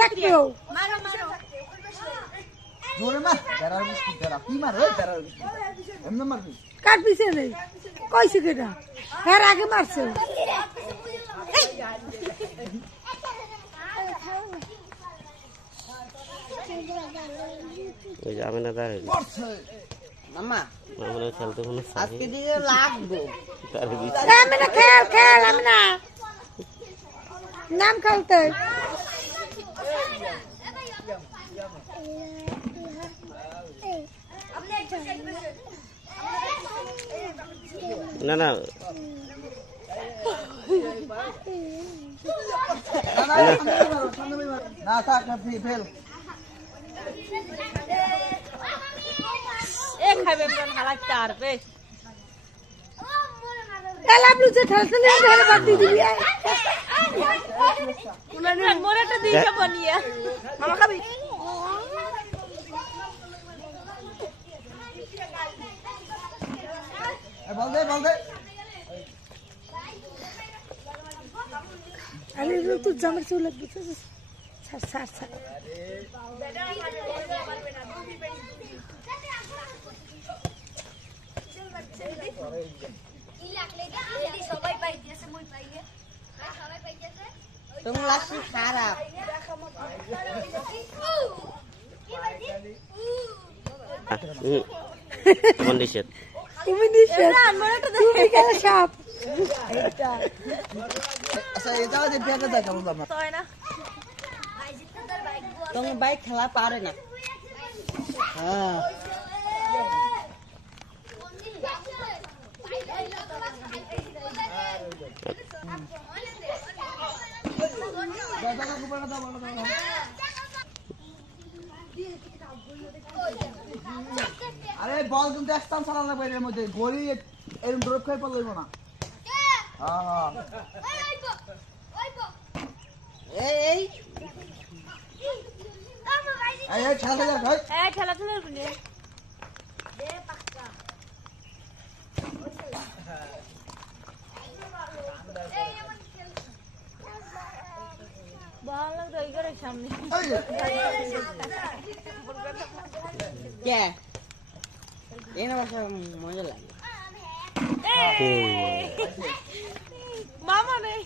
থাকতেও কার পিছে নেই কইছে কেটা হ্যাঁ আগে মারছে যাবে না তার মামা আমরা খেলতে কোনো আজকে দিয়ে লাগবো আমি না খেল খেল আমি না নাম খেলতে না না না থাক না ফেল এ খাবে মন হালা চার বে খেলা বুঝে খেলতে নেই ধরে বাদ দিয়ে দিবি মোরেটা দিকে বনিয়া মামা খাবি বল দে আরে তুই জামার চুল লাগবে ছাড় ছাড় ছাড় তুমি লাগছে খারাপ কন্ডিশন তুমি দিছে তুমি গেলে সাপ আচ্ছা এটাও যে পেকে দেখ কেমন দাম হয় না তোমার বাইক খেলা পারে না হ্যাঁ আরে বল কিন্তু একদম চালা লাগবে এর মধ্যে গড়ি এরকম ড্রপ খাই পড়লইব না হ্যাঁ এই এই খেলা ভাই খেলা খেলা বলে ভালো লাগতো এই ঘরের সামনে কে এই না বসে মজা লাগে মামা নেই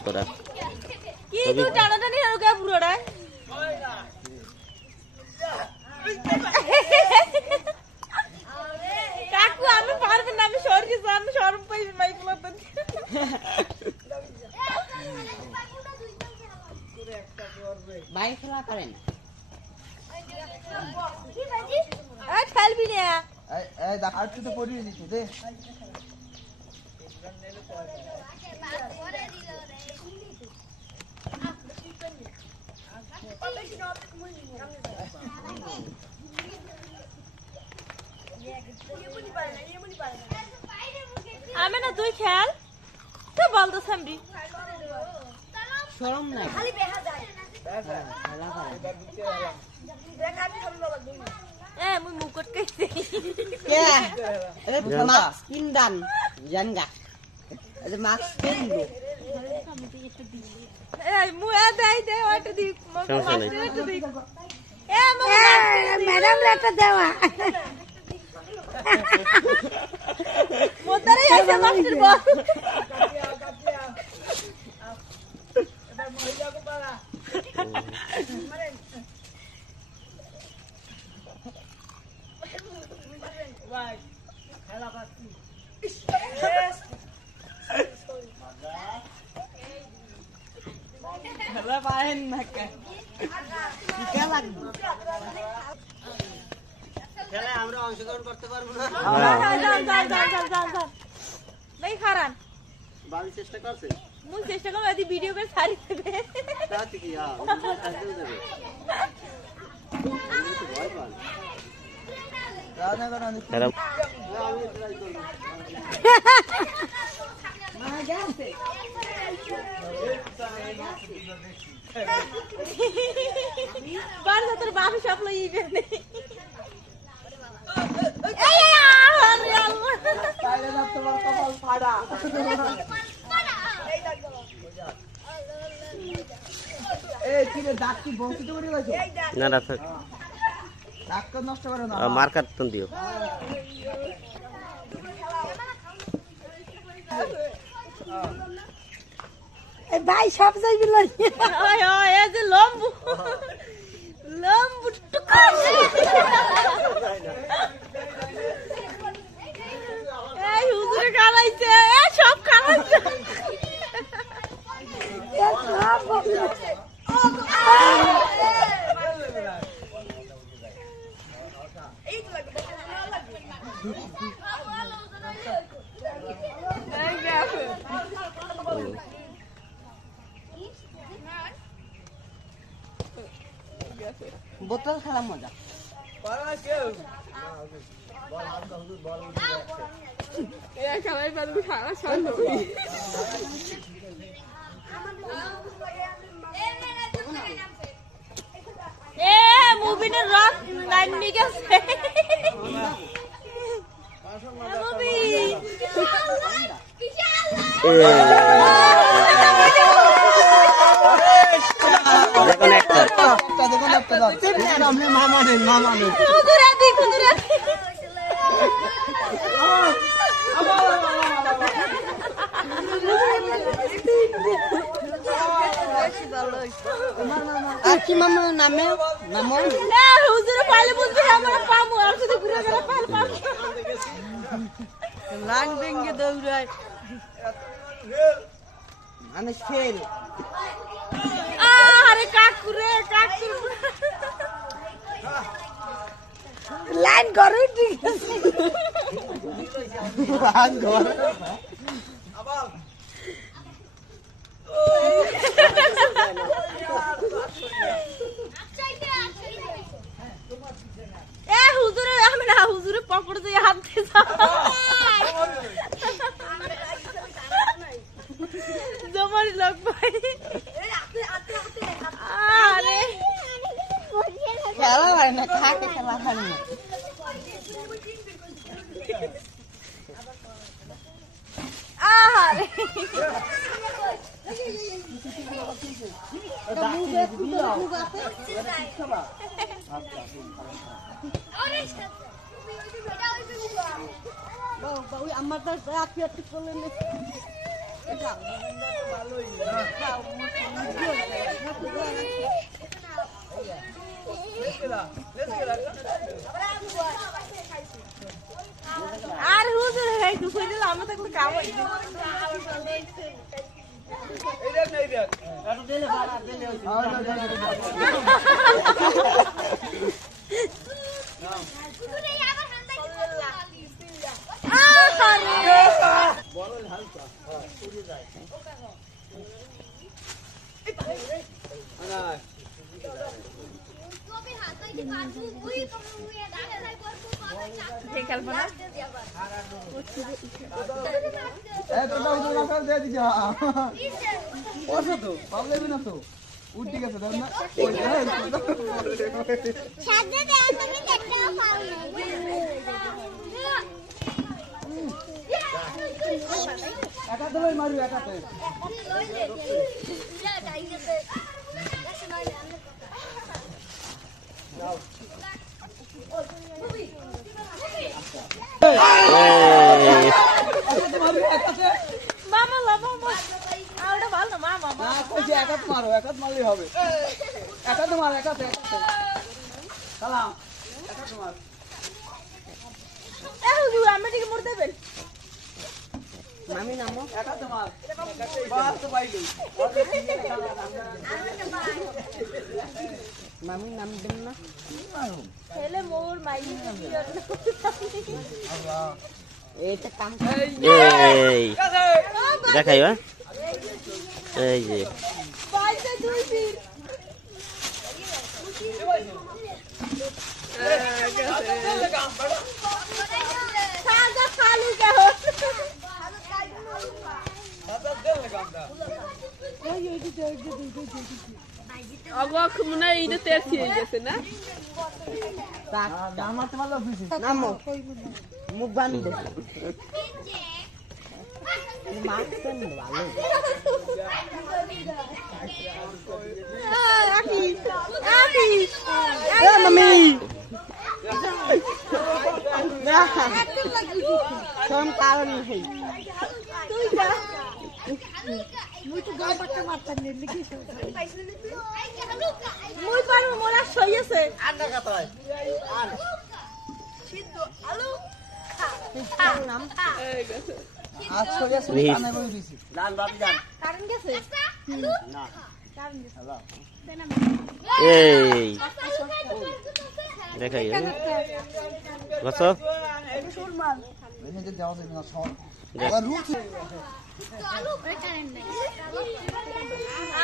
তোরা কি তুই টানাটানি আর কে পুরোটা কাকু আমি পারবো না আমি সরকে জান শরম পাই মাইক মতন বাইক খেলা পারে না এই খেলবি না এই দেখ আর তো পড়িয়ে দিছি দে আমি না তুই খেল তো বল তো সামরি শরম নাই খেলা পারে মুই মুকুট কইছি কে আরে মাস্ক কিন দান জানগা আরে মাস্ক কিনবো মুই দে ওটা দি সমস্যা নেই। মাস্টার দি ম্যাডাম লেটা দেওয়া মোতারে আইছে মাস্টার বল খেলা পারেন না কে কে লাগবে খেলায় আমরা অংশগ্রহণ করতে পারবো না নাই খারান বাবি চেষ্টা করছে মুই চেষ্টা করব আদি ভিডিও করে ছাড়ি দেবে তাতে কি হ্যাঁ আসলে দেবে ভয় পান রানা গানা এরা আমি ট্রাই করব মা গেছে বারো তোর বাপে স্বপ্ন ইবে নেই ফাড়া এই কি রে দাঁত কি বংশিত করে গেছে না না থাক দাঁত নষ্ট করো না মার্কার তুন দিও এই ভাই সব যাইবি লই ওই ওই এই যে লম্বু লম্বু টুকা এই হুজুরে খারাইছে এই সব খারাইছে বোতল খেলা মজা খেলাই পারবি সারা সন্ধ্যা এ মুভিনের রক লাইন নিয়ে গেছে মুভি দেখুন একটা দেখুন একটা দাঁত সামনে মামা নেই হুজুরে দিক হুজুরে আর কি মামা নামে নামো না হুজুরে পাইলে বুঝবে আমরা পাবো আর যদি ঘুরে গেলে পাল পাবো লাং ভেঙে দৌড়ায় মানে ফেল আরে কাকুরে কাকু লাইন করো ঠিক আছে এ হুজুরে আমি না হুজুরে পাপড় দিয়ে হাত দিয়ে জমারি লোক ভাই আরে খেলা হয় না থাকে খেলা হয় না আরে আমার তো রাখি ঠিক করলেন আর হুজুর হেই দুপুরে দিলে আমরা তো একটা কাম হইছে এই দেখ না এই দেখ এটা দিলে ভাড়া দিলে এতটা উঠে না করে দিয়ে দিছা ওসো তো পাবলে না তো উঠে গেছে দেখ না ওই সাথে দে আমি দেখতেও পারো না একাতে মারু একাতে মামা মামা আউটা ভালো না মামা না কইছে একাত মারো একাত মারলেই হবে একাতে মার একাতে সালাম একাতে মার এ হুজুর আমি ঠিক মুড় দেবেন মামি নামো একাতে মার বাস তো বাইলি মামি নাম দেন না ছেলে মোর মাই এইটা কাম এই দেখাইবা এই যে পয়সা দুই দিন সাজা খালু কে হো অবাক মনে হয় এইটা তেল খেয়ে গেছে না আমার তো ভালো অফিস নামো মুখ বান্ধ মাছ কেন ভালো মামি কোন কারণ নেই মুই তো গাঁ পাক্কা মারতাম নে লিখি মুই পারবো মোরা সইয়েছে আজ ছড়ি আছে নিস। কানে বই দিছি কারণ গেছে এই দেখাই বস এনে যে দেওয়া যাবে না সব আবার রুল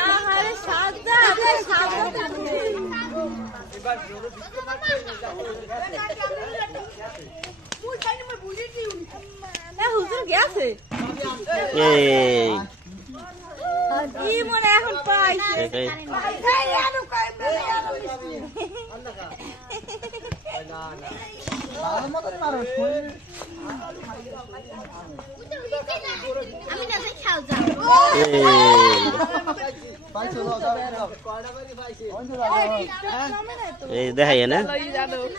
আহারে সাজদা সাজদা না হুজুর গেছে এই কি মনে এখন পাইছে দেখাই ভালো মতন মারো শরীর আমি না যাই খাও যাও এই পাইছো দাও দাও এই দেখাই না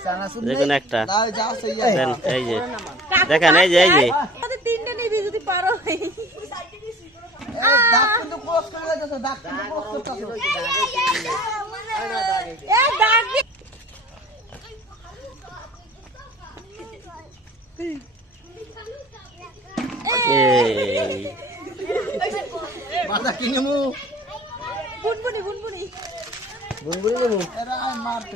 সানা শুন দেখুন একটা দাও যাও সেই দেন, এই যে দেখেন এই যে আমাদের তিনটে নিবি যদি পারো দাঁত কিন্তু ক্রস করে যাচ্ছে দাঁত কিন্তু ক্রস করতেছো এ ডাক দি এই মাথা কিনে মু বুনবুনি বুনবুনি বুনবুনি দেবো এরা মারতে